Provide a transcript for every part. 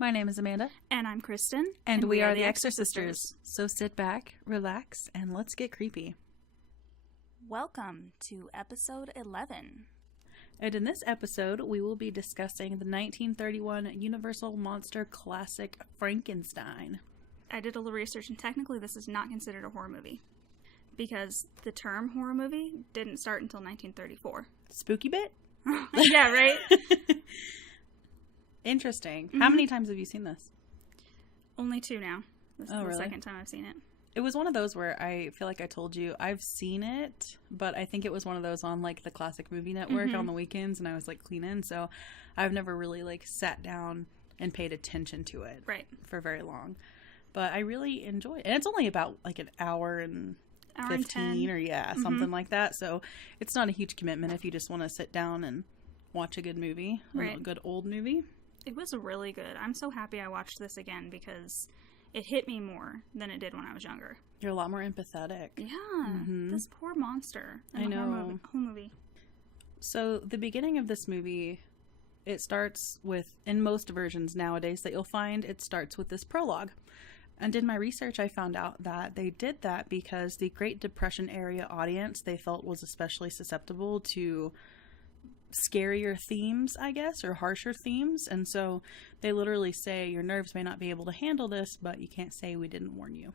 My name is Amanda. And I'm Kristin. And we are the Exorcisters. So sit back, relax, and let's get creepy. Welcome to episode 11. And in this episode, we will be discussing the 1931 Universal monster classic, Frankenstein. I did a little research, and technically this is not considered a horror movie. Because the term horror movie didn't start until 1934. Spooky bit? Yeah, right? Interesting. Mm-hmm. How many times have you seen this? Only 2 now. This is the really? second time I've seen it. It was one of those where I feel like I told you I've seen it, but I think it was one of those on like the Classic Movie Network on the weekends, and I was like cleaning, so I've never really like sat down and paid attention to it for very long. But I really enjoy it. And it's only about like an hour and 15 or something like that. So it's not a huge commitment if you just want to sit down and watch a good movie, a good old movie. It was really good. I'm so happy I watched this again because it hit me more than it did when I was younger. You're a lot more empathetic. Yeah. This poor monster in I know. Whole movie. So the beginning of this movie, it starts with, in most versions nowadays that you'll find, it starts with this prologue. And in my research, I found out that they did that because the Great Depression area audience, they felt was especially susceptible to scarier themes, I guess, or harsher themes. And so they literally say your nerves may not be able to handle this, but you can't say we didn't warn you.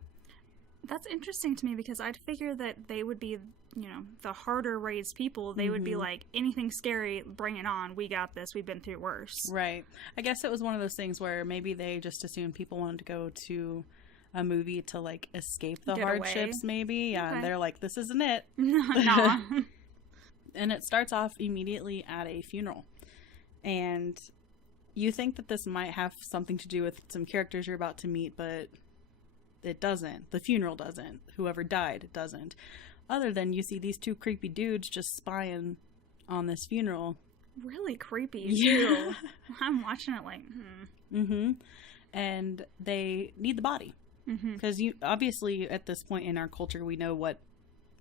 That's interesting to me because I'd figure that they would be, the harder raised people. They would be like, anything scary, bring it on. We got this. We've been through worse. Right. I guess it was one of those things where maybe they just assumed people wanted to go to a movie to like escape the hardships, maybe. Yeah. Okay. They're like, this isn't it. No. And it starts off immediately at a funeral. And you think that this might have something to do with some characters you're about to meet, but it doesn't. The funeral doesn't. Whoever died doesn't. Other than you see these 2 creepy dudes just spying on this funeral. Really creepy, too. I'm watching it like, And they need the body. Because obviously, at this point in our culture, we know what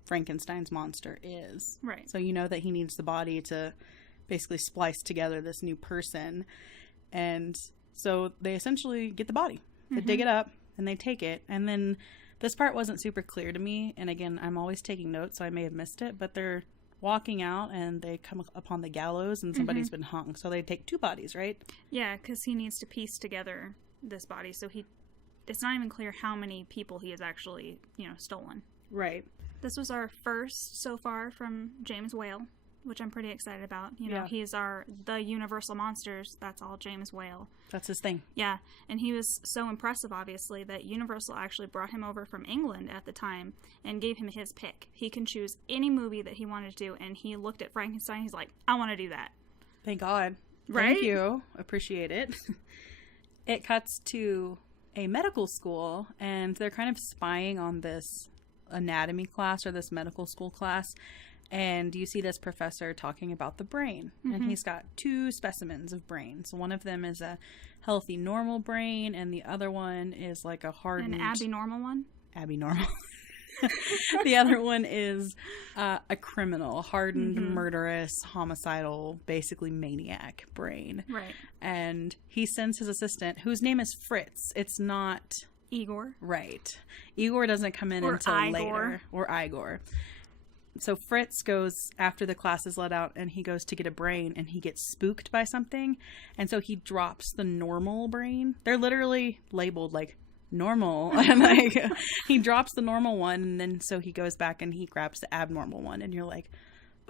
Frankenstein's monster is. Right. So you know that he needs the body to basically splice together this new person. And so they essentially get the body. They dig it up and they take it. And then this part wasn't super clear to me. And again, I'm always taking notes, so I may have missed it. But they're walking out and they come upon the gallows and somebody's been hung. So they take 2 bodies, right? Yeah, because he needs to piece together this body. So it's not even clear how many people he has actually, stolen. Right. This was our first so far from James Whale, which I'm pretty excited about. He's the Universal Monsters. That's all James Whale. That's his thing. Yeah, and he was so impressive, obviously, that Universal actually brought him over from England at the time and gave him his pick. He can choose any movie that he wanted to do, and he looked at Frankenstein. He's like, I want to do that. Thank God. Right? Thank you. Appreciate it. It cuts to a medical school, and they're kind of spying on this anatomy class or this medical school class, and you see this professor talking about the brain, and he's got 2 specimens of brains. One of them is a healthy normal brain, and the other one is like a hardened... An abnormal one? Abnormal. The other one is a criminal, hardened, murderous, homicidal, basically maniac brain. Right. And he sends his assistant, whose name is Fritz. It's not... Igor. Right. Igor doesn't come in until later. Or Igor. So Fritz goes after the class is let out, and he goes to get a brain, and he gets spooked by something. And so he drops the normal brain. They're literally labeled like normal. And like he drops the normal one, and then so he goes back and he grabs the abnormal one, and you're like,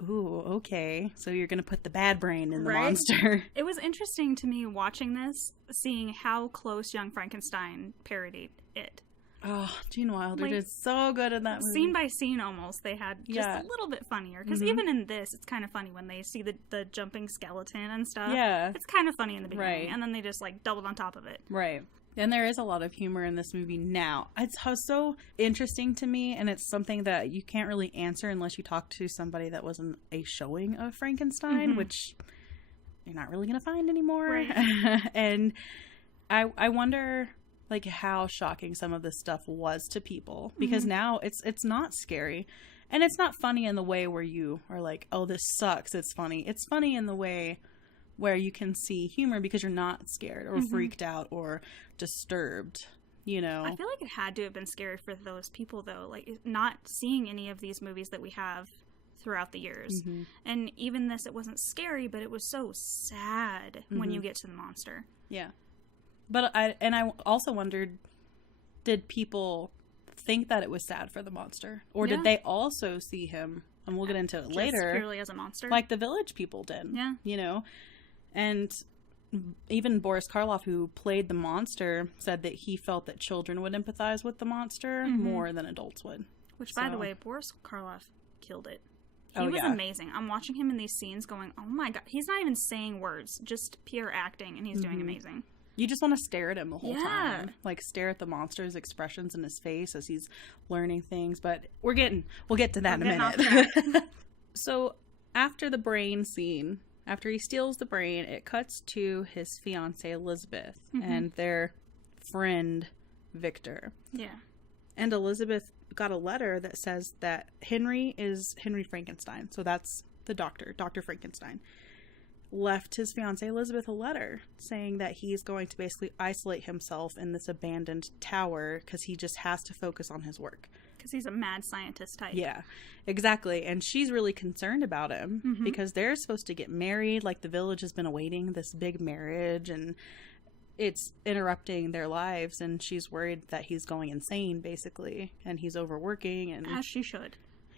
ooh, okay. So you're going to put the bad brain in the monster. It was interesting to me watching this, seeing how close Young Frankenstein parodied it. Oh, Gene Wilder did so good in that movie. Scene by scene, almost, they had just a little bit funnier. Because even in this, it's kind of funny when they see the jumping skeleton and stuff. Yeah. It's kind of funny in the beginning. Right. And then they just, doubled on top of it. Right. And there is a lot of humor in this movie now. It's so interesting to me, and it's something that you can't really answer unless you talk to somebody that was in a showing of Frankenstein, which you're not really going to find anymore. Right. And I wonder, how shocking some of this stuff was to people. Because now it's not scary. And it's not funny in the way where you are like, oh, this sucks. It's funny. It's funny in the way where you can see humor because you're not scared or freaked out or disturbed, you know. I feel like it had to have been scary for those people, though, like not seeing any of these movies that we have throughout the years. And even this, it wasn't scary, but it was so sad when you get to the monster. Yeah. But I also wondered, did people think that it was sad for the monster? Or did they also see him, and we'll get into it later, purely as a monster? Like the village people did. Yeah. You know? And even Boris Karloff, who played the monster, said that he felt that children would empathize with the monster more than adults would. Which, by the way, Boris Karloff killed it. He was amazing. I'm watching him in these scenes going, oh my god, he's not even saying words, just pure acting, and he's doing amazing. You just want to stare at him the whole time. Like, stare at the monster's expressions in his face as he's learning things. But we'll get to that in a minute. So, after the brain scene, after he steals the brain, it cuts to his fiancée, Elizabeth, and their friend, Victor. Yeah. And Elizabeth got a letter that says that Henry is Henry Frankenstein. So that's the doctor, Dr. Frankenstein. Left his fiancée Elizabeth a letter saying that he's going to basically isolate himself in this abandoned tower because he just has to focus on his work. Because he's a mad scientist type. Yeah, exactly. And she's really concerned about him because they're supposed to get married. Like, the village has been awaiting this big marriage, and it's interrupting their lives, and she's worried that he's going insane, basically, and he's overworking. And as she should.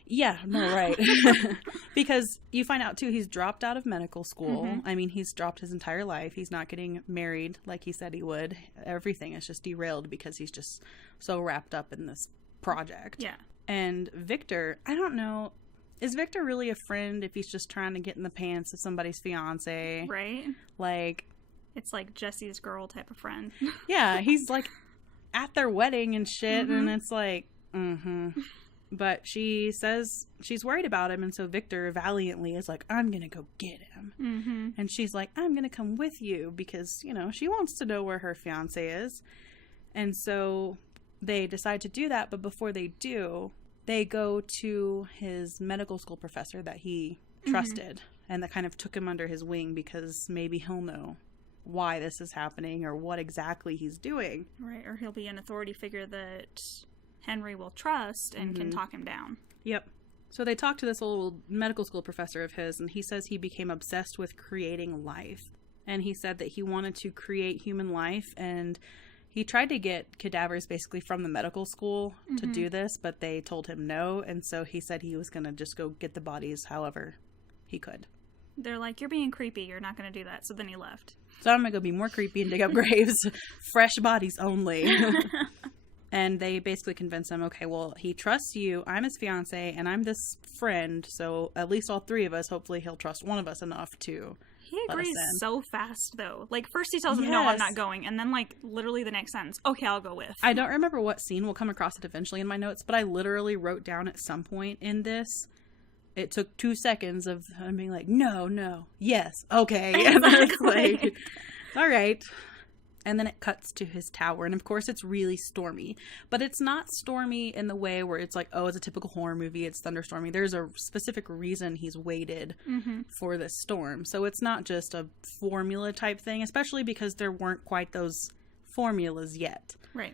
Yeah, no, right. Because you find out, too, he's dropped out of medical school. I mean, he's dropped his entire life. He's not getting married like he said he would. Everything is just derailed because he's just so wrapped up in this project. Yeah. And Victor, I don't know, is Victor really a friend if he's just trying to get in the pants of somebody's fiance? Right? Like, it's like Jesse's girl type of friend. Yeah, he's like at their wedding and shit, and it's like, But she says she's worried about him, and so Victor valiantly is like, I'm gonna go get him. And she's like, I'm gonna come with you because, you know, she wants to know where her fiance is. And so they decide to do that, but before they do, they go to his medical school professor that he trusted and that kind of took him under his wing because maybe he'll know why this is happening or what exactly he's doing. Right, or he'll be an authority figure that Henry will trust and can talk him down. Yep. So they talk to this old medical school professor of his, and he says he became obsessed with creating life. And he said that he wanted to create human life, and he tried to get cadavers basically from the medical school to do this, but they told him no, and so he said he was going to just go get the bodies however he could. They're like, you're being creepy, you're not going to do that, so then he left. So I'm going to go be more creepy and dig up graves. Fresh bodies only. And they basically convince him, okay, well, he trusts you, I'm his fiance, and I'm this friend, so at least all three of us, hopefully he'll trust one of us enough to He agrees so fast, though. Like, first he tells him, no, I'm not going, and then, like, literally the next sentence, okay, I'll go with. I don't remember what scene, we'll come across it eventually in my notes, but I literally wrote down at some point in this, it took 2 seconds of him being like, no, yes, okay, and then it's like, all right. And then it cuts to his tower. And, of course, it's really stormy. But it's not stormy in the way where it's like, oh, it's a typical horror movie. It's thunderstorming. There's a specific reason he's waited for this storm. So it's not just a formula type thing, especially because there weren't quite those formulas yet. Right.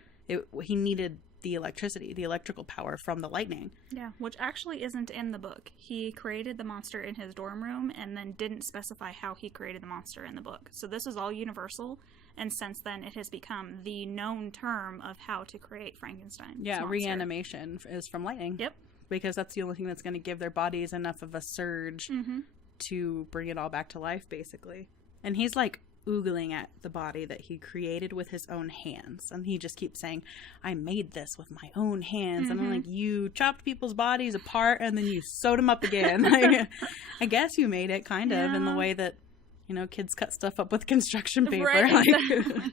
He needed the electricity, the electrical power from the lightning. Yeah, which actually isn't in the book. He created the monster in his dorm room and then didn't specify how he created the monster in the book. So this is all universal. And since then, it has become the known term of how to create Frankenstein. Yeah, reanimation is from lightning. Yep. Because that's the only thing that's going to give their bodies enough of a surge to bring it all back to life, basically. And he's, like, oogling at the body that he created with his own hands. And he just keeps saying, I made this with my own hands. And I'm like, you chopped people's bodies apart and then you sewed them up again. Like, I guess you made it, kind of, in the way that, you know, kids cut stuff up with construction paper. Right. Like,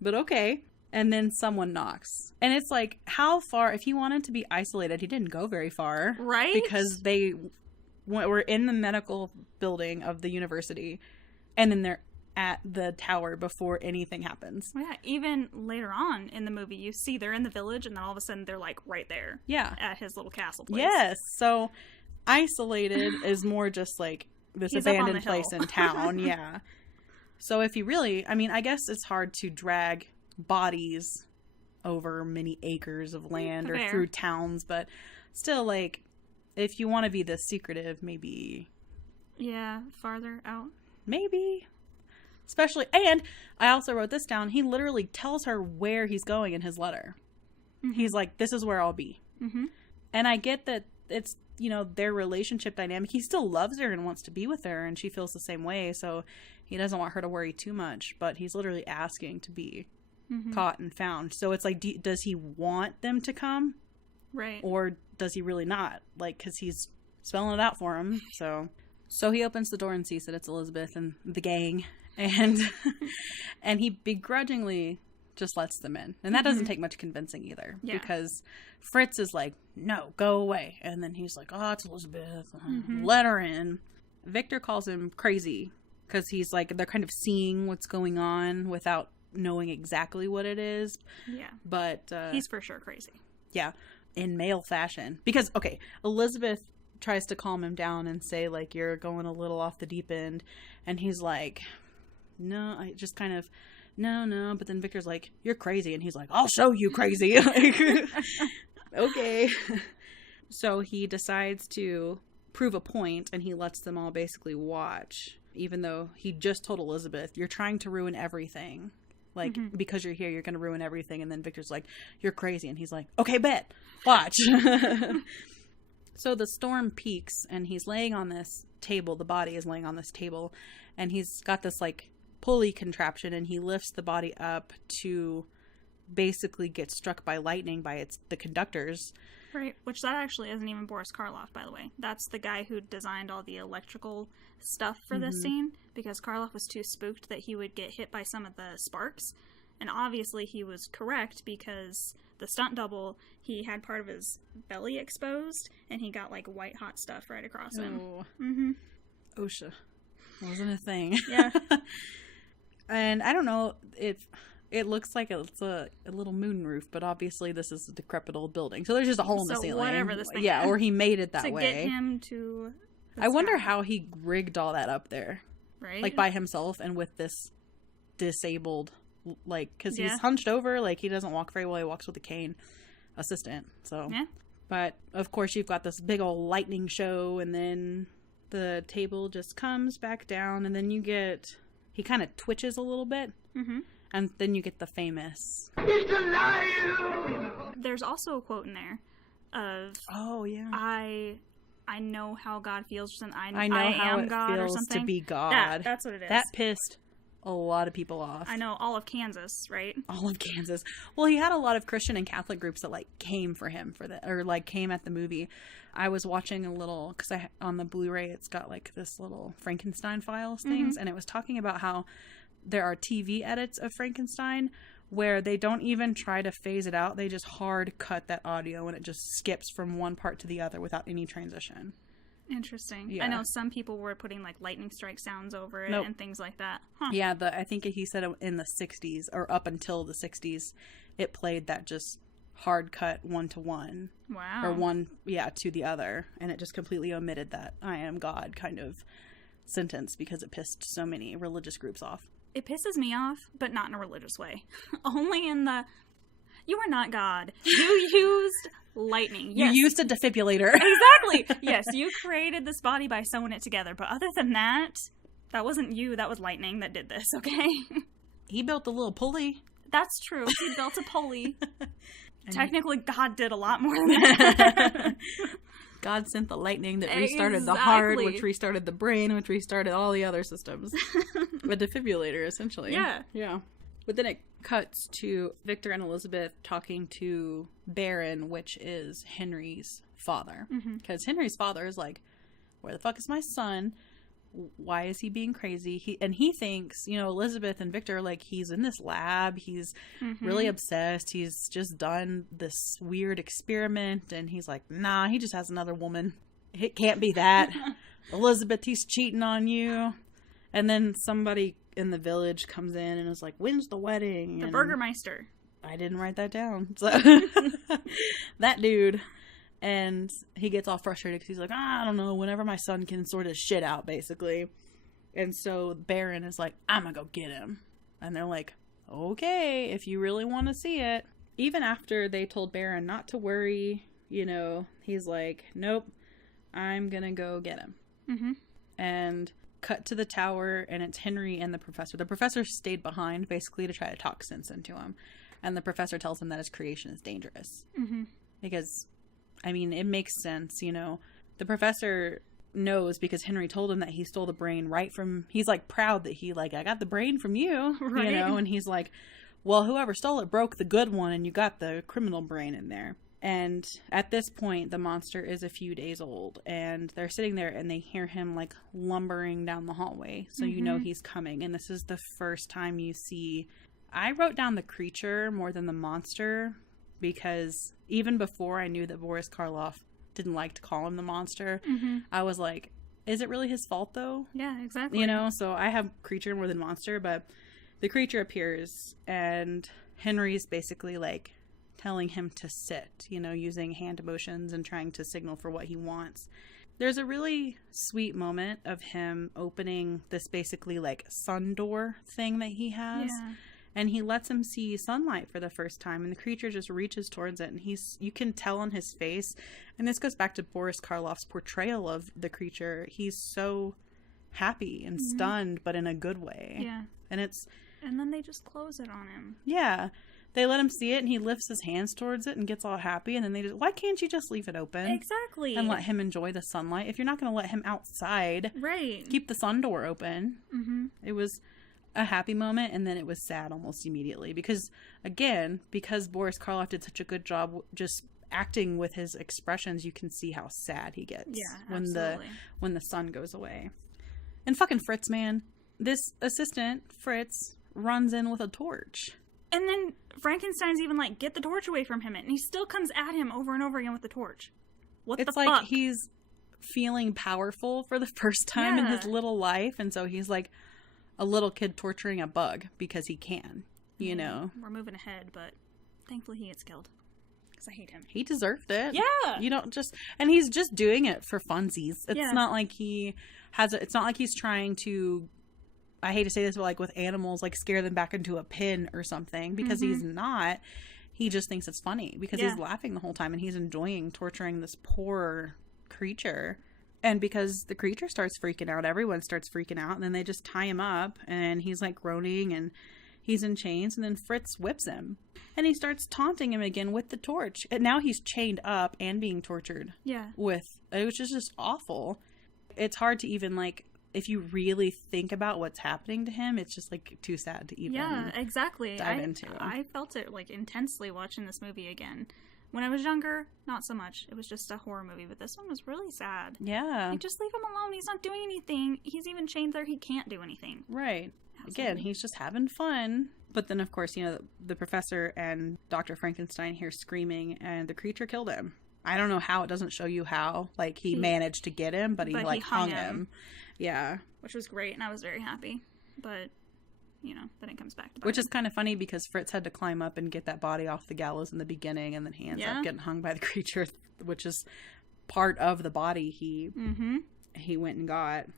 but okay. And then someone knocks. And it's like, how far, if he wanted to be isolated, he didn't go very far. Right. Because they were in the medical building of the university. And then they're at the tower before anything happens. Yeah, even later on in the movie, you see they're in the village and then all of a sudden they're like right there. Yeah. At his little castle place. Yes. So isolated is more just like this abandoned place in town. Yeah. So if you really, I mean, I guess it's hard to drag bodies over many acres of land or through towns, but still, like, if you want to be this secretive, maybe... Yeah, farther out. Maybe. Especially, and I also wrote this down, he literally tells her where he's going in his letter. Mm-hmm. He's like, this is where I'll be. Mm-hmm. And I get that it's, you know, their relationship dynamic. He still loves her and wants to be with her, and she feels the same way, so he doesn't want her to worry too much, but he's literally asking to be caught and found. So it's like, does he want them to come? Right. Or does he really not? Like, because he's spelling it out for him. So he opens the door and sees that it's Elizabeth and the gang, and and he begrudgingly just lets them in. And that doesn't take much convincing either, because Fritz is like, no, go away. And then he's like, oh, it's Elizabeth. Let her in. Victor calls him crazy, because he's like, they're kind of seeing what's going on without knowing exactly what it is. Yeah. But he's for sure crazy. Yeah. In male fashion. Because, okay, Elizabeth tries to calm him down and say, like, you're going a little off the deep end. And he's like, no, I just kind of, no. But then Victor's like, you're crazy. And he's like, I'll show you crazy. Like, okay. So he decides to prove a point, and he lets them all basically watch, even though he just told Elizabeth, you're trying to ruin everything. Like, because you're here, you're going to ruin everything. And then Victor's like, you're crazy. And he's like, okay, bet. Watch. So the storm peaks, and he's laying on this table. The body is laying on this table. And he's got this, like, pulley contraption. And he lifts the body up to basically get struck by lightning by the conductors. Right, which that actually isn't even Boris Karloff, by the way. That's the guy who designed all the electrical stuff for this scene, because Karloff was too spooked that he would get hit by some of the sparks. And obviously he was correct, because the stunt double, he had part of his belly exposed, and he got, like, white hot stuff right across him. OSHA wasn't a thing. Yeah. And I don't know if... It looks like it's a little moon roof, but obviously this is a decrepit old building. So there's just a hole in the ceiling. Whatever this thing or he made it that way. To get him to... I wonder how he rigged all that up there. Right? Like, by himself and with this disabled, like, because he's hunched over. Like, he doesn't walk very well. He walks with a cane assistant. So, But, of course, you've got this big old lightning show, and then the table just comes back down, and then you get... He kind of twitches a little bit. And then you get the famous... It's alive! There's also a quote in there of... Oh, yeah. I know how God feels, and I know how am it God feels or something. to be God. That's what it is. That pissed a lot of people off. I know, all of Kansas, right? All of Kansas. Well, he had a lot of Christian and Catholic groups that, like, came for him for that, or, like, came at the movie. I was watching a little, because on the Blu-ray, it's got, like, this little Frankenstein files things, and it was talking about how there are TV edits of Frankenstein where they don't even try to phase it out. They just hard cut that audio, and it just skips from one part to the other without any transition. Interesting. Yeah. I know some people were putting, like, lightning strike sounds over it and things like that. Huh. Yeah, I think he said in the 60s, or up until the 60s, it played that just hard cut 1-to-1. Wow. Or one, to the other. And it just completely omitted that I am God kind of sentence, because it pissed so many religious groups off. It pisses me off, but not in a religious way. Only in the, you are not God. You used lightning. Yes. You used a defibrillator. Exactly. Yes, you created this body by sewing it together. But other than that, that wasn't you. That was lightning that did this, okay? He built a little pulley. That's true. He built a pulley. Technically, God did a lot more than that. God sent the lightning that restarted the heart, which restarted the brain, which restarted all the other systems. A defibrillator, essentially. Yeah. But then it cuts to Victor and Elizabeth talking to Baron, which is Henry's father. Because Henry's father is like, where the fuck is my son? Why is he being crazy? He thinks, Elizabeth and Victor, like, he's in this lab. He's really obsessed. He's just done this weird experiment. And he's like, nah, he just has another woman. It can't be that. Elizabeth, he's cheating on you. And then somebody in the village comes in and is like, when's the wedding? The Burgermeister. I didn't write that down. So that dude. And he gets all frustrated because he's like, I don't know, whenever my son can sort his shit out, basically. And so Baron is like, I'm gonna go get him. And they're like, okay, if you really want to see it. Even after they told Baron not to worry, you know, he's like, nope, I'm gonna go get him. Mm-hmm. And cut to the tower, and it's Henry and the professor. The professor stayed behind, basically, to try to talk sense into him. And the professor tells him that his creation is dangerous. Mm-hmm. Because, I mean, it makes sense, you know. The professor knows because Henry told him that he stole the brain right from... He's, like, proud that he, like, I got the brain from you, right. You know? And he's like, well, whoever stole it broke the good one, and you got the criminal brain in there. And at this point, the monster is a few days old, and they're sitting there, and they hear him, like, lumbering down the hallway. So you know he's coming, and this is the first time you see... I wrote down the creature more than the monster, because even before I knew that Boris Karloff didn't like to call him the monster, I was like, is it really his fault, though? Yeah, exactly. You know, so I have creature more than monster, but the creature appears, and Henry's basically, like, telling him to sit, you know, using hand motions and trying to signal for what he wants. There's a really sweet moment of him opening this basically, like, sun door thing that he has. Yeah. And he lets him see sunlight for the first time, and the creature just reaches towards it, and you can tell on his face, and this goes back to Boris Karloff's portrayal of the creature. He's so happy and stunned, but in a good way. Yeah. And then they just close it on him. Yeah. They let him see it, and he lifts his hands towards it and gets all happy, and then they just, why can't you just leave it open? Exactly. And let him enjoy the sunlight? If you're not going to let him outside, right, keep the sun door open. Mm-hmm. It was a happy moment, and then it was sad almost immediately. Because, again, because Boris Karloff did such a good job just acting with his expressions, you can see how sad he gets when the sun goes away. And fucking Fritz, man. This assistant, Fritz, runs in with a torch. And then Frankenstein's even like, get the torch away from him. And he still comes at him over and over again with the torch. It's like he's feeling powerful for the first time in his little life. And so he's like a little kid torturing a bug because he can, you know. We're moving ahead, but thankfully he gets killed. Because I hate him. He deserved it. Yeah. You don't just... And he's just doing it for funsies. It's not like he has... It's not like he's trying to... I hate to say this, but like with animals, like scare them back into a pen or something, because he's not. He just thinks it's funny because he's laughing the whole time, and he's enjoying torturing this poor creature. And because the creature starts freaking out, everyone starts freaking out, and then they just tie him up, and he's like groaning, and he's in chains, and then Fritz whips him, and he starts taunting him again with the torch. And now he's chained up and being tortured. Yeah. Which is just awful. It's hard to even like... If you really think about what's happening to him, it's just, like, too sad to even dive into. I felt it, like, intensely watching this movie again. When I was younger, not so much. It was just a horror movie, but this one was really sad. Yeah. Like, just leave him alone. He's not doing anything. He's even chained there. He can't do anything. Right. Absolutely. Again, he's just having fun. But then, of course, you know, the professor and Dr. Frankenstein hear screaming, and the creature killed him. I don't know how. It doesn't show you how. Like, he managed to get him, but he hung him. Yeah. Which was great, and I was very happy. But, you know, then it comes back to bite. Which is kind of funny because Fritz had to climb up and get that body off the gallows in the beginning, and then he ends up getting hung by the creature, which is part of the body he went and got.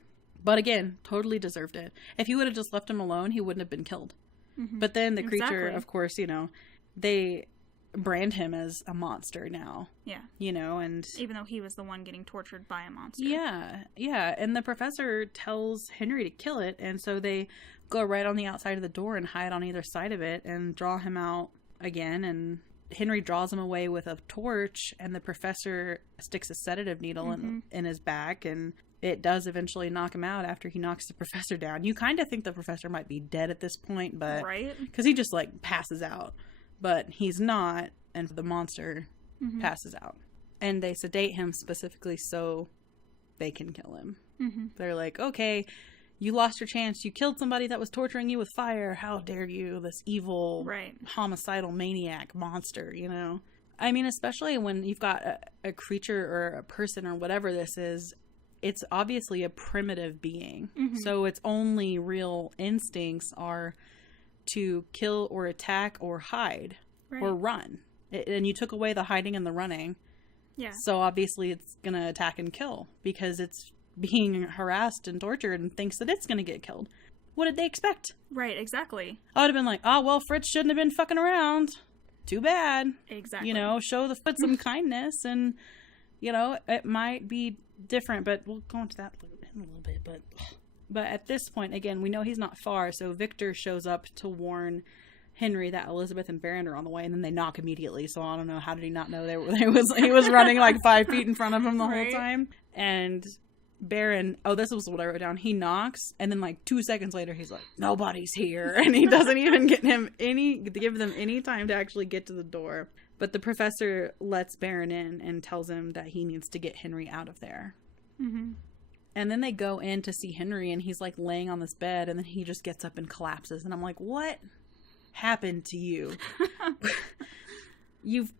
But again, totally deserved it. If he would have just left him alone, he wouldn't have been killed. But then the creature, of course, you know, they brand him as a monster now. Yeah. You know, and... Even though he was the one getting tortured by a monster. Yeah. Yeah. And the professor tells Henry to kill it, and so they go right on the outside of the door and hide on either side of it and draw him out again, and Henry draws him away with a torch, and the professor sticks a sedative needle in his back, and it does eventually knock him out after he knocks the professor down. You kind of think the professor might be dead at this point, but... Right. Because he just, like, passes out. But he's not, and the monster passes out. And they sedate him specifically so they can kill him. They're like, okay, you lost your chance. You killed somebody that was torturing you with fire. How dare you, this evil, homicidal maniac monster, you know? I mean, especially when you've got a creature or a person or whatever this is, it's obviously a primitive being. So its only real instincts are... to kill or attack or hide or run. And you took away the hiding and the running. Yeah. So obviously it's going to attack and kill because it's being harassed and tortured and thinks that it's going to get killed. What did they expect? Right, exactly. I would have been like, oh, well, Fritz shouldn't have been fucking around. Too bad. Exactly. You know, show the Fritz some kindness, and, you know, it might be different, but we'll go into that in a little bit. But at this point, again, we know he's not far, so Victor shows up to warn Henry that Elizabeth and Baron are on the way, and then they knock immediately. So I don't know, how did he not know he was running like 5 feet in front of him the whole time? And Baron, this was what I wrote down. He knocks, and then like 2 seconds later, he's like, "Nobody's here," and he doesn't even give them any time to actually get to the door. But the professor lets Baron in and tells him that he needs to get Henry out of there. Mm-hmm. And then they go in to see Henry, and he's like laying on this bed, and then he just gets up and collapses, and I'm like, what happened to you? You've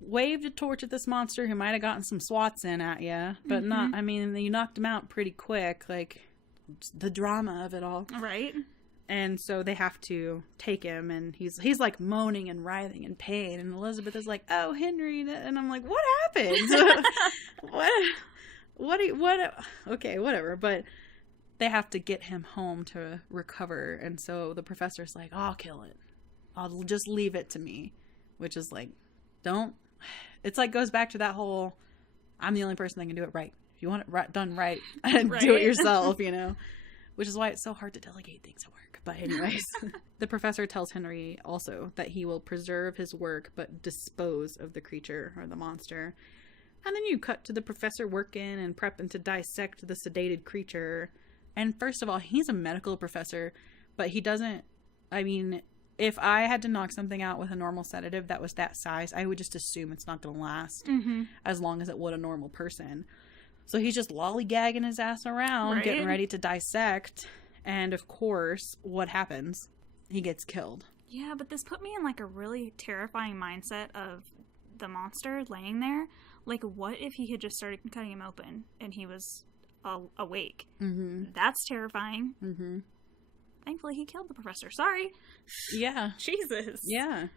waved a torch at this monster who might have gotten some swats in at you, but not, I mean, you knocked him out pretty quick, like, the drama of it all. Right. And so they have to take him, and he's like moaning and writhing in pain, and Elizabeth is like, "Oh, Henry," and I'm like, what happened? What? Okay, whatever, but they have to get him home to recover, and so the professor's like, "I'll kill it. I'll just leave it to me," which is like, it's like goes back to that whole, I'm the only person that can do it right. If you want it done right, do it yourself, you know, which is why it's so hard to delegate things at work. But anyways, the professor tells Henry also that he will preserve his work, but dispose of the creature or the monster. And then you cut to the professor working and prepping to dissect the sedated creature. And first of all, he's a medical professor, but he doesn't, I mean, if I had to knock something out with a normal sedative that was that size, I would just assume it's not going to last as long as it would a normal person. So he's just lollygagging his ass around, getting ready to dissect. And of course, what happens? He gets killed. Yeah, but this put me in like a really terrifying mindset of the monster laying there. Like, what if he had just started cutting him open and he was awake? Mm-hmm. That's terrifying. Mm-hmm. Thankfully, he killed the professor. Sorry. Yeah. Jesus. Yeah.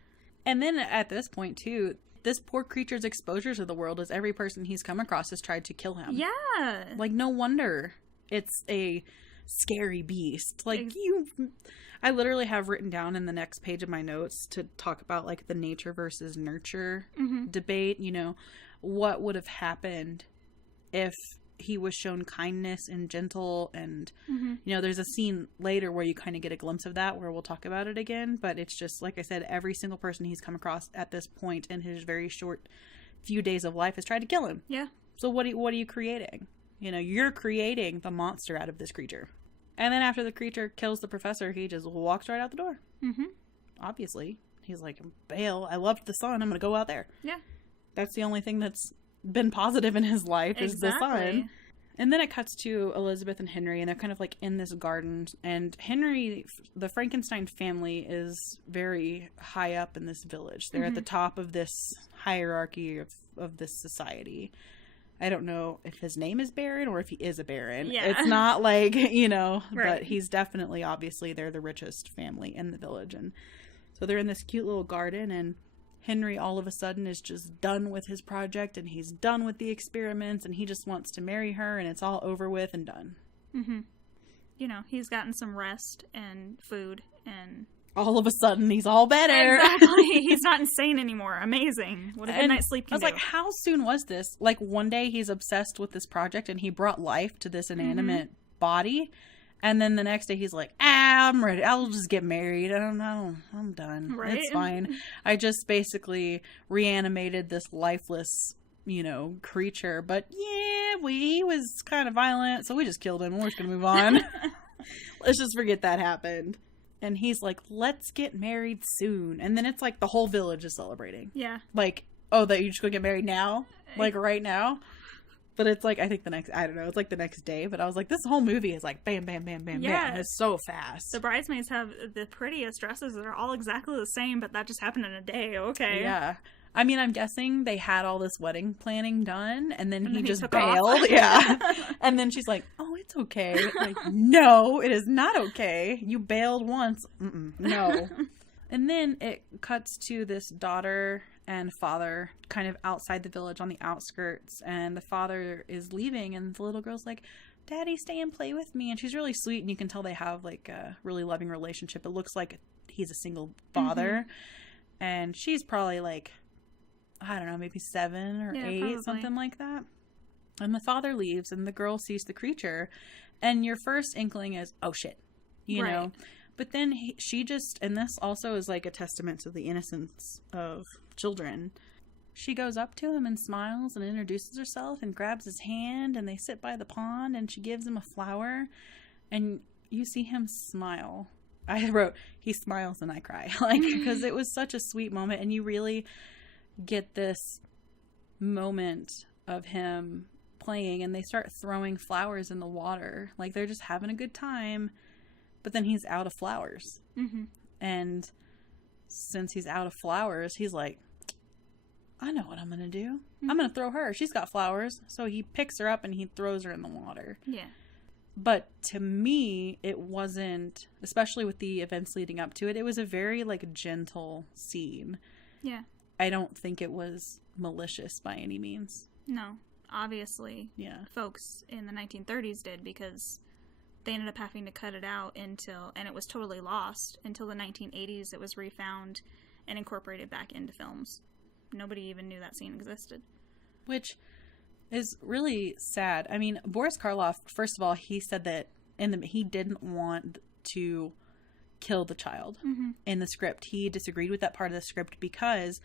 And then at this point, too, this poor creature's exposure to the world is every person he's come across has tried to kill him. Yeah. Like, no wonder it's a scary beast. Like, I literally have written down in the next page of my notes to talk about, like, the nature versus nurture debate. You know, what would have happened if he was shown kindness and gentle, and you know, there's a scene later where you kind of get a glimpse of that, where we'll talk about it again, but it's just, like I said, every single person he's come across at this point in his very short few days of life has tried to kill him. Yeah. So what are you creating? You know, you're creating the monster out of this creature. And then after the creature kills the professor, he just walks right out the door. Obviously. He's like, bail, I loved the sun, I'm gonna go out there. Yeah. That's the only thing that's been positive in his life is the sun. And then it cuts to Elizabeth and Henry, and they're kind of like in this garden, and Henry, the Frankenstein family, is very high up in this village. They're at the top of this hierarchy of this society. I don't know if his name is Baron or if he is a Baron. Yeah. It's not like, you know, but he's definitely, obviously, they're the richest family in the village. And so they're in this cute little garden, and Henry all of a sudden is just done with his project, and he's done with the experiments, and he just wants to marry her, and it's all over with and done. You know, he's gotten some rest and food, and all of a sudden he's all better. Exactly. He's not insane anymore. Amazing. What a good night's sleep can do. I was like, how soon was this? Like, one day he's obsessed with this project, and he brought life to this inanimate body. And then the next day he's like, I'm ready. I'll just get married. I don't know. I'm done. Right? It's fine. I just basically reanimated this lifeless, you know, creature. But yeah, he was kind of violent, so we just killed him. We're just going to move on. Let's just forget that happened. And he's like, let's get married soon. And then it's like the whole village is celebrating. Yeah. Like, oh, that you just go get married now? Like right now? But it's like, I think I don't know, it's like the next day. But I was like, this whole movie is like bam, bam, bam, bam, bam. It's so fast. The bridesmaids have the prettiest dresses. They're all exactly the same, but that just happened in a day. Okay. Yeah. I mean, I'm guessing they had all this wedding planning done, and then he just bailed. Yeah. And then she's like, oh, it's okay. Like, no, it is not okay. You bailed once. No. And then it cuts to this daughter and father kind of outside the village on the outskirts, and the father is leaving, and the little girl's like, Daddy, stay and play with me. And she's really sweet, and you can tell they have like a really loving relationship. It looks like he's a single father, and she's probably like, I don't know, maybe 7 or 8, probably. Something like that. And the father leaves, and the girl sees the creature, and your first inkling is, oh shit, you know. But then she just, and this also is like a testament to the innocence of children. She goes up to him and smiles and introduces herself and grabs his hand, and they sit by the pond, and she gives him a flower, and you see him smile. I wrote, he smiles and I cry, like, because it was such a sweet moment, and you really get this moment of him playing, and they start throwing flowers in the water, like they're just having a good time, but then he's out of flowers. And since he's out of flowers, he's like, I know what I'm gonna do. I'm gonna throw her. She's got flowers. So he picks her up and he throws her in the water. Yeah. But to me, it wasn't, especially with the events leading up to it, it was a very like gentle scene. Yeah. I don't think it was malicious by any means. No. Obviously, folks in the 1930s did, because they ended up having to cut it out until, and it was totally lost until the 1980s. It was refound and incorporated back into films. Nobody even knew that scene existed. Which is really sad. I mean, Boris Karloff, first of all, he said that he didn't want to kill the child in the script. He disagreed with that part of the script because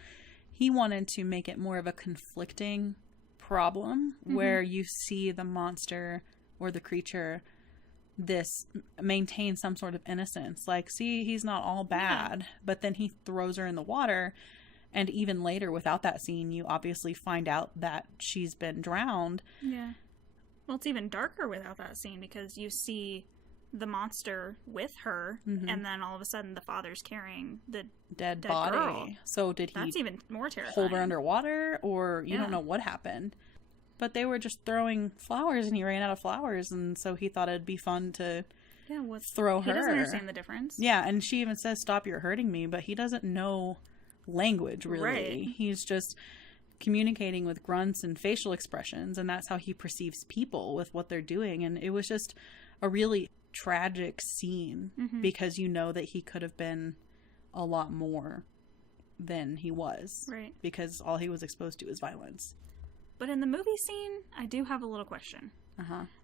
he wanted to make it more of a conflicting problem where you see the monster or the creature maintain some sort of innocence. Like, see, he's not all bad, but then he throws her in the water. And even later, without that scene, you obviously find out that she's been drowned. Yeah. Well, it's even darker without that scene, because you see the monster with her, and then all of a sudden the father's carrying the dead body. Girl. So did he That's even more terrifying. Hold her underwater, or you don't know what happened. But they were just throwing flowers, and he ran out of flowers, and so he thought it'd be fun to throw her. He doesn't understand the difference. Yeah, and she even says, "Stop, you're hurting me," but he doesn't know language, really. Right. He's just communicating with grunts and facial expressions, and that's how he perceives people with what they're doing. And it was just a really tragic scene, because you know that he could have been a lot more than he was, right? Because all he was exposed to is violence. But in the movie scene, I do have a little question.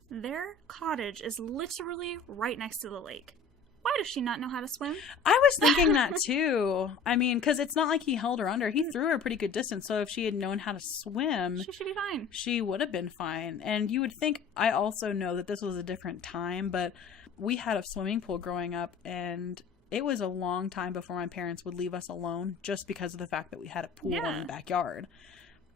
Their cottage is literally right next to the lake. Why does she not know how to swim? I was thinking that too. I mean, because it's not like he held her under. He threw her a pretty good distance. So if she had known how to swim, she should be fine. She would have been fine. And you would think, I also know that this was a different time, but we had a swimming pool growing up, and it was a long time before my parents would leave us alone, just because of the fact that we had a pool in the backyard.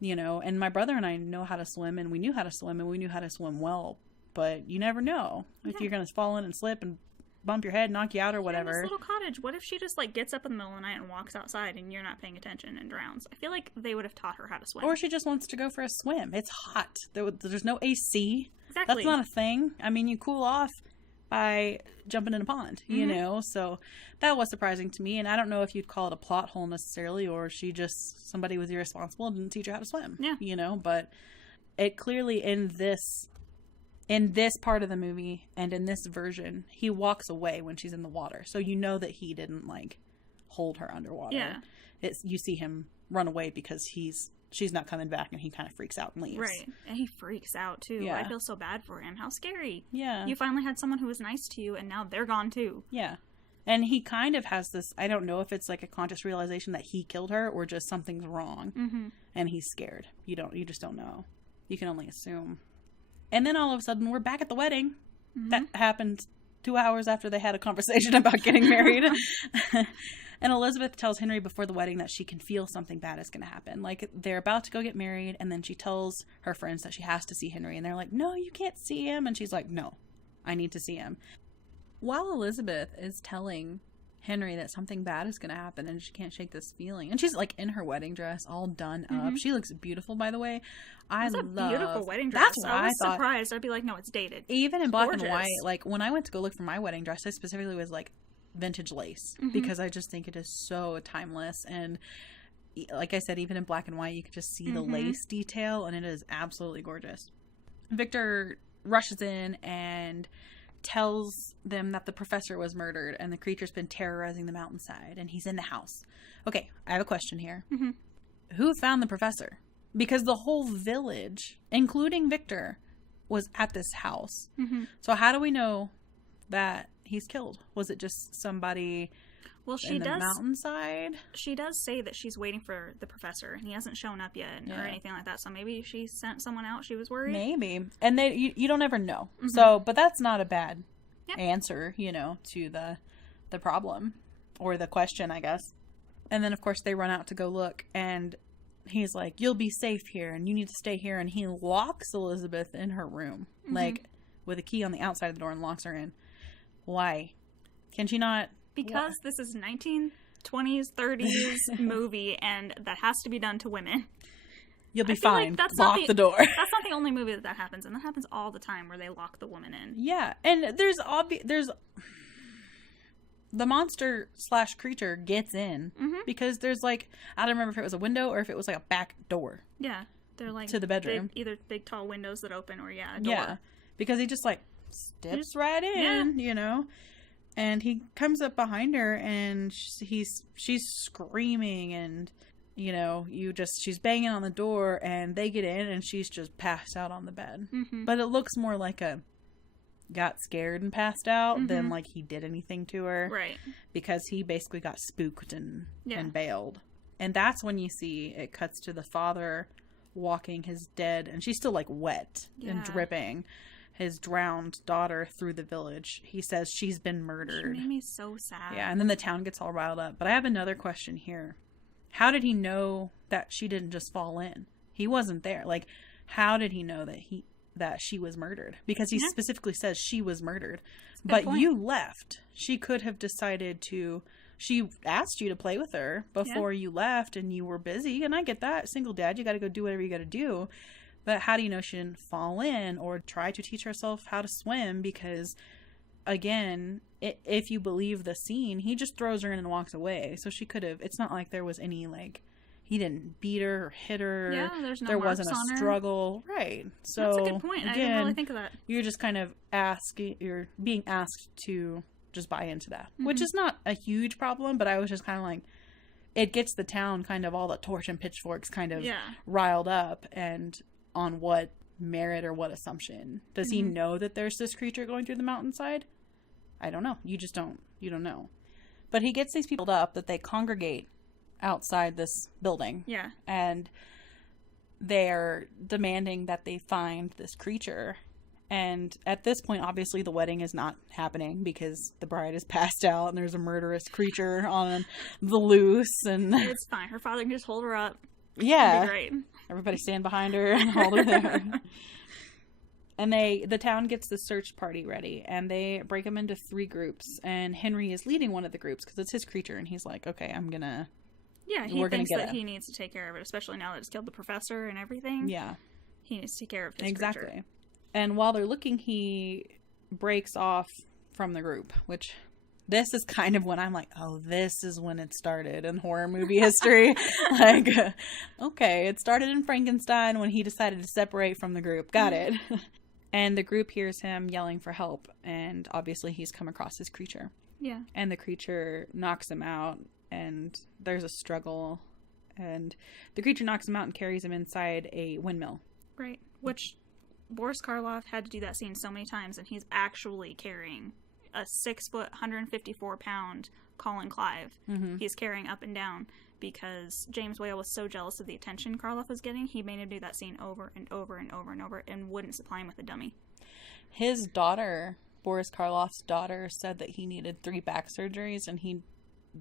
You know, and my brother and I know how to swim, and we knew how to swim, and we knew how to swim well. But you never know if you're going to fall in and slip and bump your head, knock you out, or whatever. This little cottage, what if she just like gets up in the middle of the night and walks outside and you're not paying attention and drowns? I feel like they would have taught her how to swim. Or she just wants to go for a swim. It's hot. There's no AC. Exactly. That's not a thing. I mean, you cool off by jumping in a pond, you know? So that was surprising to me, and I don't know if you'd call it a plot hole necessarily, or somebody was irresponsible and didn't teach her how to swim. Yeah. You know, but it clearly in this part of the movie and in this version, he walks away when she's in the water. So you know that he didn't like hold her underwater. Yeah. You see him run away because she's not coming back, and he kind of freaks out and leaves. Right. And he freaks out too. Yeah. I feel so bad for him. How scary. Yeah. You finally had someone who was nice to you, and now they're gone too. Yeah. And he kind of has this, I don't know if it's like a conscious realization that he killed her or just something's wrong. And he's scared. You just don't know. You can only assume. And then all of a sudden, we're back at the wedding. That happened 2 hours after they had a conversation about getting married. And Elizabeth tells Henry before the wedding that she can feel something bad is going to happen. Like, they're about to go get married, and then she tells her friends that she has to see Henry. And they're like, no, you can't see him. And she's like, no, I need to see him. While Elizabeth is telling Henry that something bad is going to happen and she can't shake this feeling. And she's like in her wedding dress, all done up. She looks beautiful, by the way. That's a beautiful wedding dress. That's what I was surprised. I'd be like, no, it's dated. Even in black and white, like when I went to go look for my wedding dress, I specifically was like vintage lace because I just think it is so timeless. And like I said, even in black and white, you could just see the lace detail, and it is absolutely gorgeous. Victor rushes in and tells them that the professor was murdered and the creature's been terrorizing the mountainside and he's in the house. Okay, I have a question here. Mm-hmm. Who found the professor? Because the whole village, including Victor, was at this house. Mm-hmm. So how do we know that he's killed? Was it just somebody in the mountainside? She does say that she's waiting for the professor, and he hasn't shown up yet or anything like that. So maybe she sent someone out. She was worried. Maybe. And you don't ever know. Mm-hmm. So, but that's not a bad answer, to the problem or the question, I guess. And then, of course, they run out to go look, and he's like, "You'll be safe here, and you need to stay here." And he locks Elizabeth in her room, like with a key on the outside of the door, and locks her in. Why? Can she not? Because this is 1920s, 30s movie, and that has to be done to women. You'll be fine. Like lock the door. That's not the only movie that happens, and that happens all the time where they lock the woman in. Yeah, and there's the monster / creature gets in because there's like, I don't remember if it was a window or if it was like a back door. Yeah, they're like to the bedroom. Either big tall windows that open or a door. Yeah, because he just like steps right in, And he comes up behind her, and she's screaming, and she's banging on the door, and they get in, and she's just passed out on the bed. Mm-hmm. But it looks more like got scared and passed out than like he did anything to her, right? Because he basically got spooked and bailed. And that's when you see it cuts to the father walking his dead, and she's still like wet and dripping, his drowned daughter through the village. He says she's been murdered. She made me so sad. Yeah, and then the town gets all riled up. But I have another question here. How did he know that she didn't just fall in? He wasn't there. Like, how did he know that she was murdered? Because he specifically says she was murdered. But you left. She could have decided to... She asked you to play with her before you left, and you were busy. And I get that. Single dad, you got to go do whatever you got to do. But how do you know she didn't fall in or try to teach herself how to swim? Because, again, if you believe the scene, he just throws her in and walks away. So she could have... It's not like there was any, like... He didn't beat her or hit her. Yeah, there's no there marks wasn't on a struggle. Her. Right. So, that's a good point. Again, I didn't really think of that. You're just kind of you're being asked to just buy into that. Which is not a huge problem, but I was just kind of like... It gets the town kind of all the torch and pitchforks kind of riled up, and... on what merit or what assumption. Does he know that there's this creature going through the mountainside? I don't know. You don't know. But he gets these people up that they congregate outside this building. Yeah. And they're demanding that they find this creature. And at this point, obviously, the wedding is not happening because the bride is passed out and there's a murderous creature on the loose. And it's fine. Her father can just hold her up. Yeah. It'd be great. Everybody stand behind her and hold her there. And the town gets the search party ready, and they break them into 3 groups, and Henry is leading one of the groups because it's his creature, and he's like, okay, I'm gonna... Yeah, he thinks that he needs to take care of it, especially now that it's killed the professor and everything. Yeah. He needs to take care of his creature. And while they're looking, he breaks off from the group, which... This is kind of when I'm like, oh, this is when it started in horror movie history. Like, okay, it started in Frankenstein when he decided to separate from the group. Got it. And the group hears him yelling for help, and obviously he's come across his creature. Yeah. And the creature knocks him out, and there's a struggle, and the creature knocks him out and carries him inside a windmill. Right. Which Boris Karloff had to do that scene so many times, and he's actually carrying a 6-foot, 154-pound Colin Clive. He's carrying up and down because James Whale was so jealous of the attention Karloff was getting, he made him do that scene over and over and over and over and wouldn't supply him with a dummy. His daughter, Boris Karloff's daughter, said that he needed 3 back surgeries, and he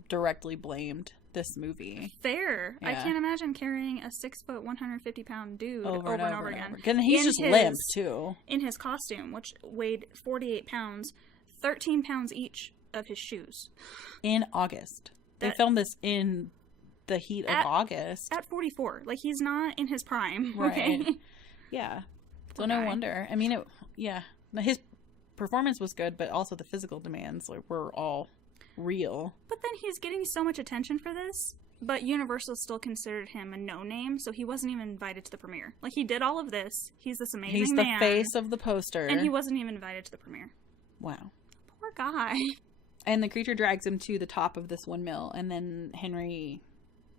directly blamed this movie. Fair. Yeah. I can't imagine carrying a 6-foot, 150-pound dude over and over again. And he's just limp, too. In his costume, which weighed 48 pounds, 13 pounds each of his shoes. In August. They filmed this in the heat of August. At 44. Like, he's not in his prime. Right. Okay? Yeah. So no wonder. I mean, his performance was good, but also the physical demands were all real. But then he's getting so much attention for this. But Universal still considered him a no-name, so he wasn't even invited to the premiere. Like, he did all of this. He's this amazing man. He's the face of the poster. And he wasn't even invited to the premiere. Wow. Poor guy. And the creature drags him to the top of this windmill, and then Henry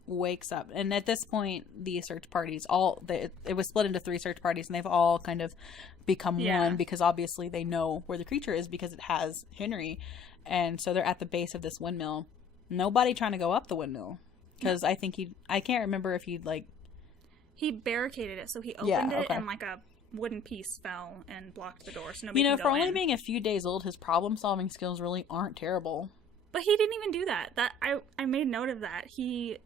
wakes up. And at this point, the search parties, it was split into 3 search parties, and they've all kind of become one, because obviously they know where the creature is because it has Henry. And so they're at the base of this windmill. Nobody trying to go up the windmill. Because I think I can't remember if he'd like... He barricaded it, so he opened it and like a wooden piece fell and blocked the door, so nobody can go for only in. being a few days old, his problem-solving skills really aren't terrible. But he didn't even do that. I made note of that. He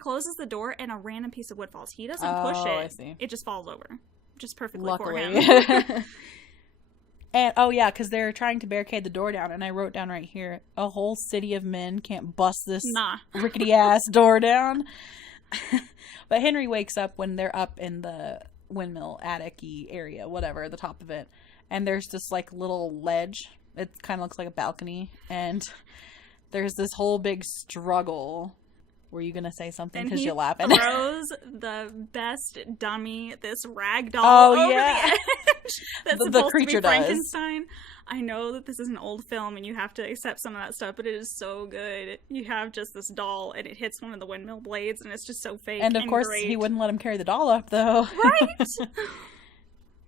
closes the door and a random piece of wood falls. He doesn't push it. I see. It just falls over. Just perfectly Luckily. for him. And, because they're trying to barricade the door down, and I wrote down right here, a whole city of men can't bust this rickety-ass door down. But Henry wakes up when they're up in the windmill attic-y area, whatever, the top of it. And there's this, like, little ledge. It kind of looks like a balcony. And there's this whole big struggle. Were you going to say something because you're laughing? He throws the best dummy, this rag doll, over the edge. That's supposed to be Frankenstein. I know that this is an old film and you have to accept some of that stuff, but it is so good. You have just this doll and it hits one of the windmill blades and it's just so fake and of course, great. He wouldn't let him carry the doll up, though. Right?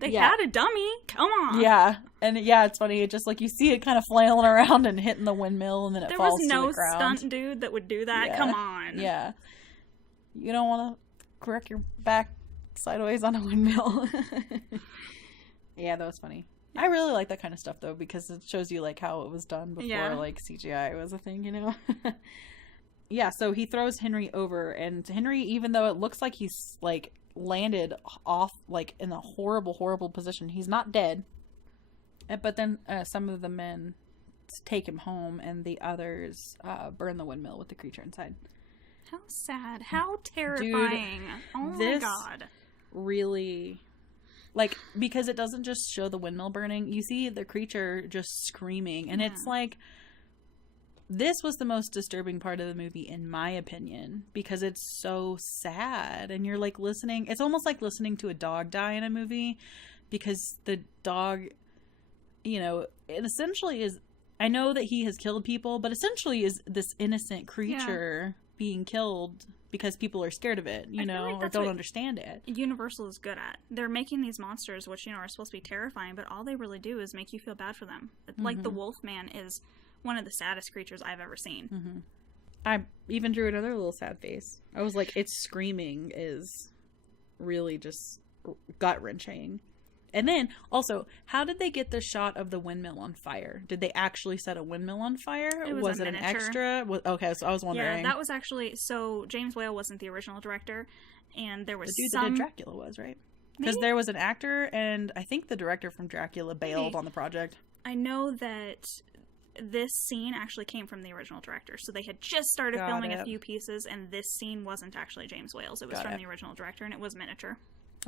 They had a dummy. Come on. Yeah. And it's funny. It just, like, you see it kind of flailing around and hitting the windmill and then it falls to the ground. There was no stunt dude that would do that. Yeah. Come on. Yeah. You don't want to correct your back sideways on a windmill. Yeah, that was funny. I really like that kind of stuff, though, because it shows you, like, how it was done before, like, CGI was a thing, you know? Yeah, so he throws Henry over, and Henry, even though it looks like he's, like, landed off, like, in a horrible, horrible position, he's not dead. But then some of the men take him home, and the others burn the windmill with the creature inside. How sad. How terrifying. Dude, oh my god. Really... Like, because it doesn't just show the windmill burning, you see the creature just screaming. And it's like, this was the most disturbing part of the movie, in my opinion, because it's so sad. And you're, like, listening. It's almost like listening to a dog die in a movie, because the dog, you know, it essentially is, I know that he has killed people, but essentially is this innocent creature being killed because people are scared of it, you know, like or don't understand it. Universal is good at. They're making these monsters, which, you know, are supposed to be terrifying, but all they really do is make you feel bad for them. Like, the Wolfman is one of the saddest creatures I've ever seen. I even drew another little sad face. I was like, its screaming is really just gut-wrenching. And then, also, how did they get the shot of the windmill on fire? Did they actually set a windmill on fire? Was it an extra? Okay, so I was wondering. Yeah, that was actually... So, James Whale wasn't the original director, and there was the dude that did Dracula was, right? Because there was an actor, and I think the director from Dracula bailed on the project. I know that this scene actually came from the original director. So, they had just started filming a few pieces, and this scene wasn't actually James Whale's. It was from the original director, and it was miniature.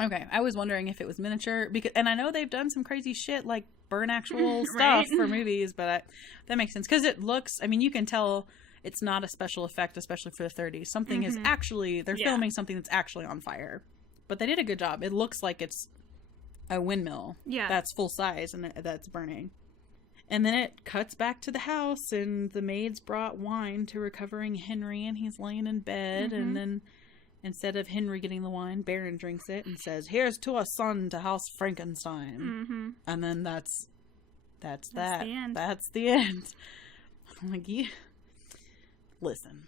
Okay, I was wondering if it was miniature, and I know they've done some crazy shit, like burn actual stuff for movies, but that makes sense, because it looks, I mean, you can tell it's not a special effect, especially for the 30s. Something is actually, they're filming something that's actually on fire, but they did a good job. It looks like it's a windmill that's full size and that's burning. And then it cuts back to the house, and the maids brought wine to recovering Henry, and he's laying in bed, and then... Instead of Henry getting the wine, Baron drinks it and says, "Here's to a son to House Frankenstein." And then that's that. The end. That's the end. I'm like, listen.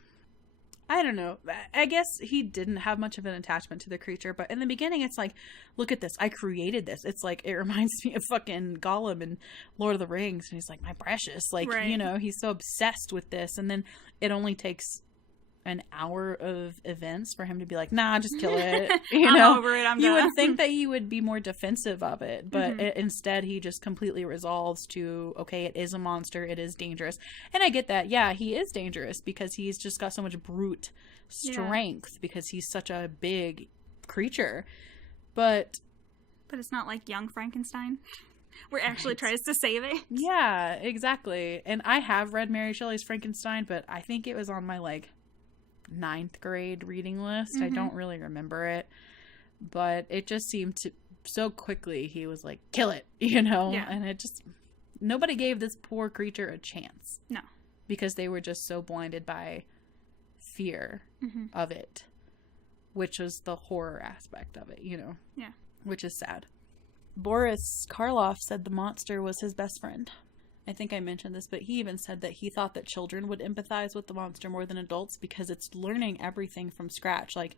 I don't know. I guess he didn't have much of an attachment to the creature, but in the beginning, it's like, look at this. I created this. It's like, it reminds me of fucking Gollum in Lord of the Rings. And he's like, my precious. Like, you know, he's so obsessed with this. And then it only takes an hour of events for him to be like, nah, just kill it. You know, I'm over it. I'm you done. would think that he would be more defensive of it, but instead he just completely resolves to, okay, it is a monster, it is dangerous. And I get that. Yeah, he is dangerous because he's just got so much brute strength because he's such a big creature. But it's not like young Frankenstein, where it actually tries to save it. Yeah, exactly. And I have read Mary Shelley's Frankenstein, but I think it was on my, like, 9th grade reading list. I don't really remember it, but it just seemed to so quickly he was like, kill it, and it just, nobody gave this poor creature a chance. No. Because they were just so blinded by fear of it, which was the horror aspect of it, Yeah. Which is sad. Boris Karloff said the monster was his best friend. I think I mentioned this, but he even said that he thought that children would empathize with the monster more than adults because it's learning everything from scratch. Like,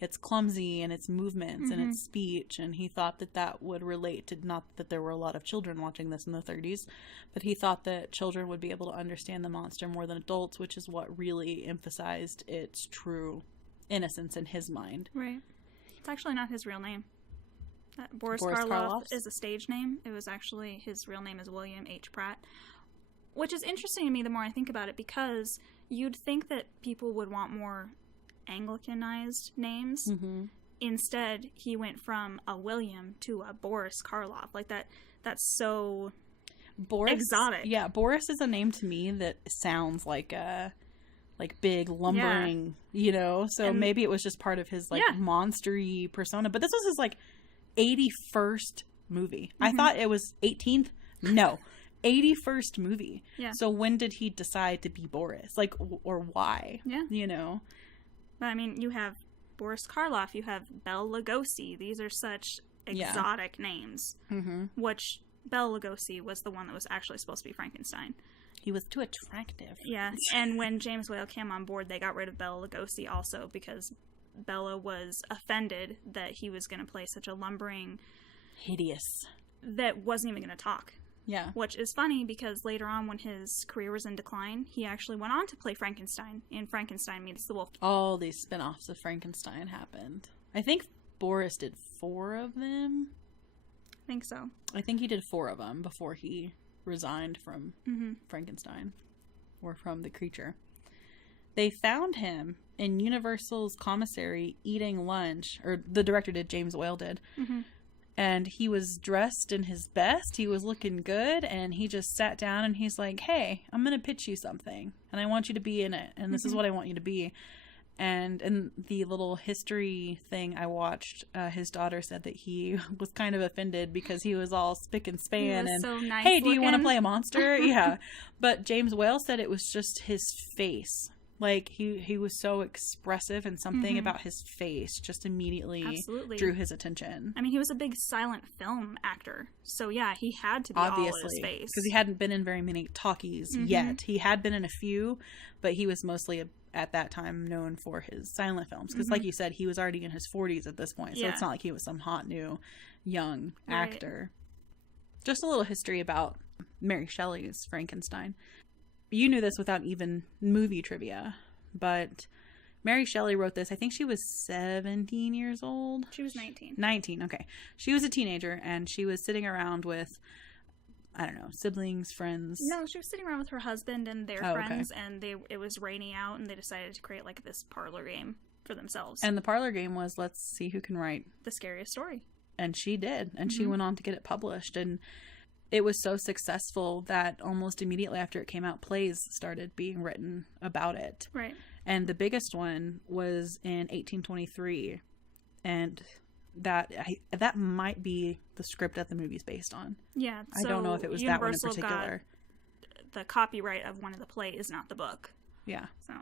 it's clumsy and its movements and its speech, and he thought that that would relate to, not that there were a lot of children watching this in the 30s, but he thought that children would be able to understand the monster more than adults, which is what really emphasized its true innocence in his mind. Right. It's actually not his real name. Boris Karloff is a stage name. It was actually, his real name is William H. Pratt, which is interesting to me the more I think about it, because you'd think that people would want more Anglicanized names. Instead, he went from a William to a Boris Karloff. Like, that's so exotic. Yeah, Boris is a name to me that sounds like a big lumbering, so and maybe it was just part of his monstery persona. But this was his 81st movie. I thought it was 18th. No. 81st movie. Yeah. So when did he decide to be Boris? Or why? Yeah. But, I mean, you have Boris Karloff, you have Bela Lugosi. These are such exotic names. Which Bela Lugosi was the one that was actually supposed to be Frankenstein. He was too attractive. Yeah, and when James Whale came on board, they got rid of Bela Lugosi also because Bela was offended that he was going to play such a lumbering... hideous... that wasn't even going to talk. Yeah. Which is funny because later on when his career was in decline, he actually went on to play Frankenstein in Frankenstein Meets the Wolf. All these spin-offs of Frankenstein happened. I think Boris did 4 of them. I think so. I think he did 4 of them before he resigned from Frankenstein. Or from the creature. They found him in Universal's commissary eating lunch. Or the director did, James Whale did. And he was dressed in his best. He was looking good. And he just sat down and he's like, hey, I'm going to pitch you something. And I want you to be in it. And this is what I want you to be. And in the little history thing I watched, his daughter said that he was kind of offended because he was all spick and span. And, so nice hey, looking. do you want to play a monster? Yeah. But James Whale said it was just his face. Like, he was so expressive, and something about his face just immediately drew his attention. I mean, he was a big silent film actor. So, yeah, he had to be obviously all his face. Because he hadn't been in very many talkies yet. He had been in a few, but he was mostly, at that time, known for his silent films. Because, like you said, he was already in his 40s at this point. So it's not like he was some hot, new, young actor. Just a little history about Mary Shelley's Frankenstein. You knew this without even movie trivia, but Mary Shelley wrote this. I think she was 17 years old. She was 19. 19, okay. She was a teenager, and she was sitting around with, I don't know, siblings, friends. No, she was sitting around with her husband and their friends, and it was raining out, and they decided to create, this parlor game for themselves. And the parlor game was, let's see who can write the scariest story. And she did, and she went on to get it published, and it was so successful that almost immediately after it came out, plays started being written about it. Right. And the biggest one was in 1823. And that might be the script that the movie's based on. Yeah. I don't know if it was Universal that one in particular. Got the copyright of one of the plays, not the book. Yeah. So.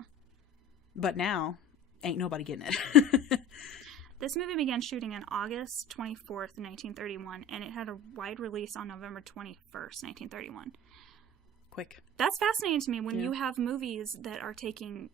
But now, ain't nobody getting it. This movie began shooting on August 24th, 1931, and it had a wide release on November 21st, 1931. Quick. That's fascinating to me when you have movies that are taking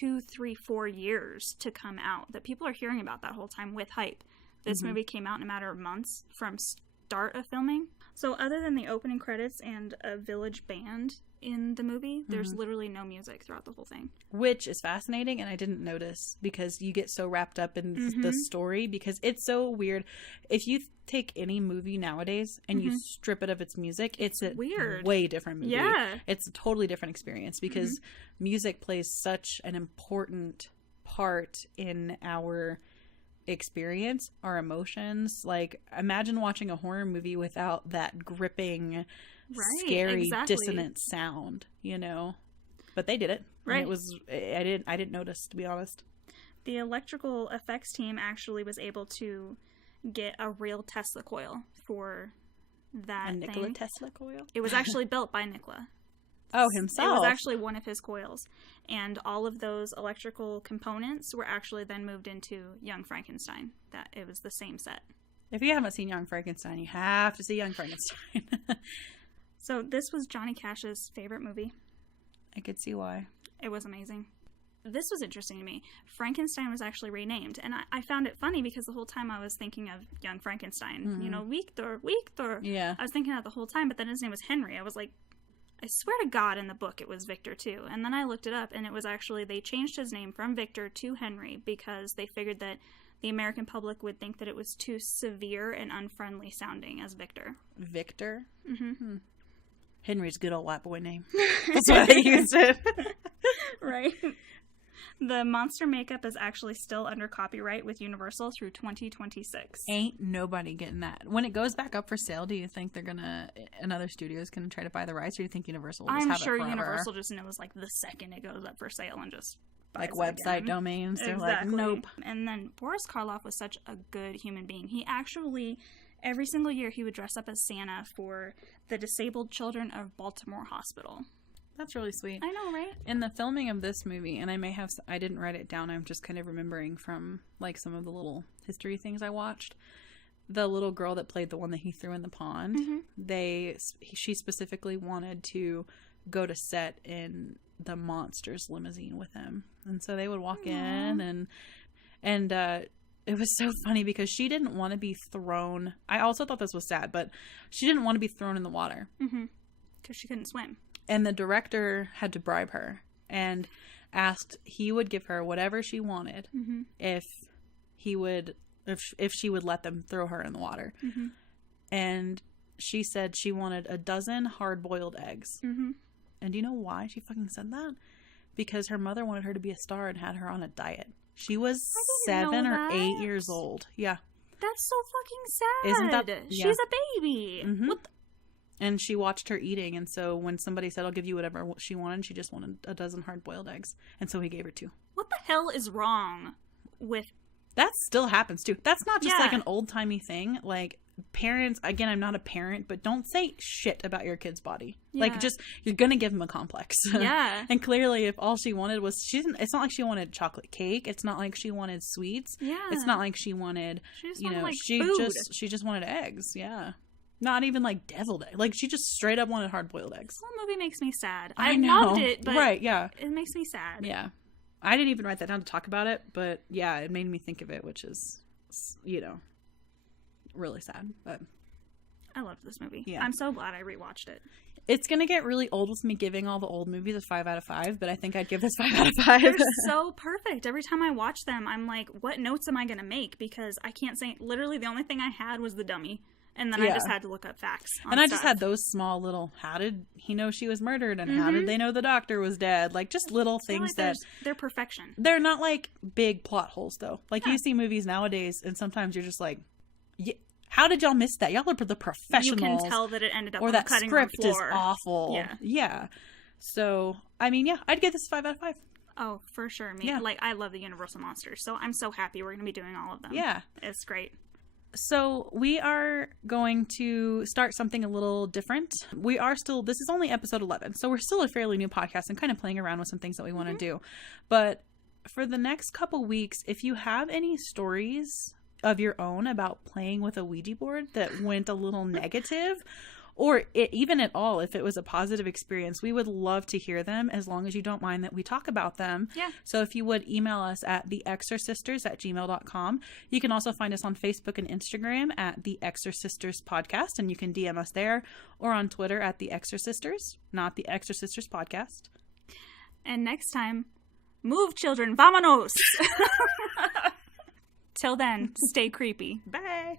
2, 3, 4 years to come out, that people are hearing about that whole time with hype. This movie came out in a matter of months from start of filming. So other than the opening credits and a village band in the movie, there's literally no music throughout the whole thing. Which is fascinating, and I didn't notice because you get so wrapped up in the story because it's so weird. If you take any movie nowadays and you strip it of its music, it's a way different movie. Yeah. It's a totally different experience because music plays such an important part in our experience, our emotions. Like, imagine watching a horror movie without that gripping, scary, dissonant sound, But they did it. Right. And it was, I didn't notice, to be honest. The electrical effects team actually was able to get a real Tesla coil for that thing. Nikola Tesla coil? It was actually built by Nikola. Oh, himself? It was actually one of his coils. And all of those electrical components were actually then moved into Young Frankenstein. That it was the same set. If you haven't seen Young Frankenstein, you have to see Young Frankenstein. So this was Johnny Cash's favorite movie. I could see why. It was amazing. This was interesting to me. Frankenstein was actually renamed. And I found it funny because the whole time I was thinking of Young Frankenstein. Mm-hmm. You know, Victor. Yeah. I was thinking that the whole time, but then his name was Henry. I was like, I swear to God in the book it was Victor too. And then I looked it up and it was actually, they changed his name from Victor to Henry because they figured that the American public would think that it was too severe and unfriendly sounding as Victor. Victor? Mm-hmm. Henry's good old white boy name. That's why they used it. Right. The monster makeup is actually still under copyright with Universal through 2026. Ain't nobody getting that. When it goes back up for sale, do you think they're gonna, another studio's gonna try to buy the rights, or do you think Universal will just have it forever? I'm sure Universal just knows like the second it goes up for sale and just like website domains. They're exactly. like, nope. And then Boris Karloff was such a good human being. He actually, every single year, he would dress up as Santa for the disabled children of Baltimore Hospital. That's really sweet. I know, right? In the filming of this movie, and I didn't write it down, I'm just kind of remembering from like some of the little history things I watched. The little girl that played the one that he threw in the pond, mm-hmm. She specifically wanted to go to set in the monster's limousine with him. And so they would walk in and it was so funny because she didn't want to be thrown. I also thought this was sad, but she didn't want to be thrown in the water. Mm-hmm. Because she couldn't swim. And the director had to bribe her and asked he would give her whatever she wanted mm-hmm. if she would let them throw her in the water. Mm-hmm. And she said she wanted a dozen hard-boiled eggs. Mm-hmm. And do you know why she fucking said that? Because her mother wanted her to be a star and had her on a diet. She was 7 or 8 years old. Yeah. That's so fucking sad. Isn't that? Yeah. She's a baby. Mm-hmm. What the? And she watched her eating, and so when somebody said, I'll give you whatever she wanted, she just wanted a dozen hard-boiled eggs. And so he gave her 2. What the hell is wrong with... That still happens, too. That's not just like an old-timey thing. Like, parents, again, I'm not a parent, but don't say shit about your kid's body. Yeah. Like, just, you're gonna give them a complex. Yeah. And clearly, if all she wanted was, it's not like she wanted chocolate cake. It's not like she wanted sweets. Yeah. It's not like she wanted, food. She just wanted eggs. Yeah. Not even like deviled eggs. Like, she just straight up wanted hard-boiled eggs. This whole movie makes me sad. I loved it, but right, yeah. It makes me sad. Yeah. I didn't even write that down to talk about it, but yeah, it made me think of it, which is, really sad. But I loved this movie. Yeah. I'm so glad I rewatched it. It's going to get really old with me giving all the old movies a 5 out of 5, but I think I'd give this 5 out of 5. They're so perfect. Every time I watch them, I'm like, what notes am I going to make? Because I can't say, literally the only thing I had was the dummy. And then I just had to look up facts. And I just had those small little, how did he know she was murdered? And how did they know the doctor was dead? Like, just little things that... They're perfection. They're not, like, big plot holes, though. Like, you see movies nowadays, and sometimes you're just like, how did y'all miss that? Y'all are the professionals. You can tell that it ended up on the cutting room floor. Or that script is awful. Yeah. Yeah. So, I mean, yeah, I'd give this 5 out of 5. Oh, for sure. Like, I love the Universal Monsters, so I'm so happy we're going to be doing all of them. Yeah. It's great. So we are going to start something a little different. This is only episode 11, so we're still a fairly new podcast and kind of playing around with some things that we want to do. But for the next couple weeks, if you have any stories of your own about playing with a Ouija board that went a little negative, or even at all, if it was a positive experience, we would love to hear them, as long as you don't mind that we talk about them. Yeah. So if you would email us at theexorcisters@gmail.com. You can also find us on Facebook and Instagram at The Exorcisters Podcast, and you can DM us there, or on Twitter at The Exorcisters, not The Exorcisters Podcast. And next time, move, children, vamonos! Till then, stay creepy. Bye.